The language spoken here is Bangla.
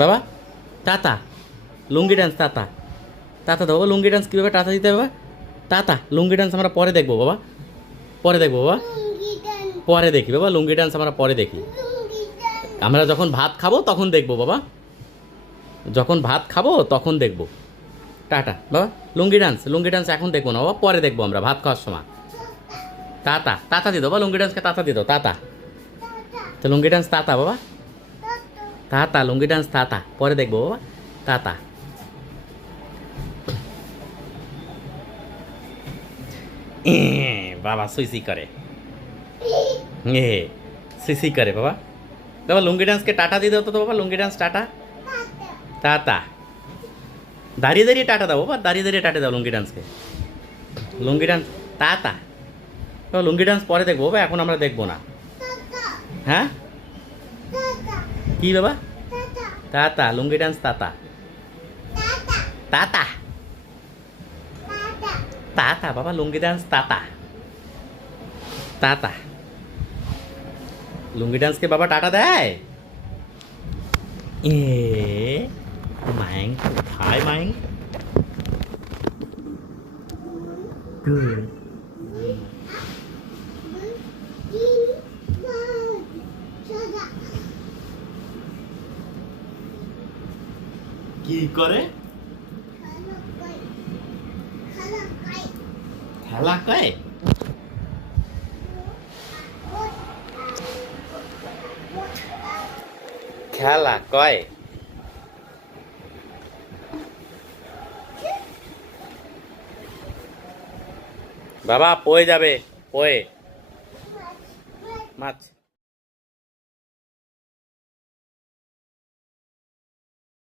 বাবা তাতা লুঙ্গি ডান্স তাতা তাতা দাও বাবা, লুঙ্গি ডান্স কীভাবে টাতা দিতে হবে বাবা? তাতা লুঙ্গি ডান্স আমরা পরে দেখবো বাবা, পরে দেখবো বাবা, পরে দেখি বাবা, লুঙ্গি ডান্স আমরা পরে দেখি। আমরা যখন ভাত খাবো তখন দেখবো বাবা, যখন ভাত খাবো তখন দেখবো। টাটা বাবা, লুঙ্গি ডান্স এখন দেখবো না বাবা, পরে দেখবো আমরা ভাত খাওয়ার সময়। তাতা তাতা দিয়ে দাও বাবা, লুঙ্গি ডান্সকে তাতা দিয়ে দাও, তাতা। তো লুঙ্গি ডান্স তাতা বাবা, তাতা লুঙ্গি ডান্স তাতা, পরে দেখবো বাবা, তাতা। বাবা সুইসি করে, এ সুইসি করে বাবা। বাবা লুঙ্গি ডান্সকে টাটা দিয়ে দাও তো বাবা, লুঙ্গি ডান্স টাটা, টাটা। দাঁড়িয়ে দাঁড়িয়ে টাটা দাও বাবা, দাঁড়িয়ে দাঁড়িয়ে টাটা দাও লুঙ্গি ডান্সকে, লুঙ্গি ডান্স টাটা। বাবা লুঙ্গি ডান্স পরে দেখবো বাবা, এখন আমরা দেখবো না। হ্যাঁ কি বাবা? তাতা লুঙ্গি ডান্স তাতা, তাতা তাতা বাবা, লুঙ্গি ডান্স তাতা, তাতা। লুঙ্গি ডান্সকে বাবা টাটা দেয়। এ মাইং কোথায় মাইং? গুড। কি করে? খেলা কয়? খেলা কয়? বাবা পয়ে যাবে, পয়ে মাছ।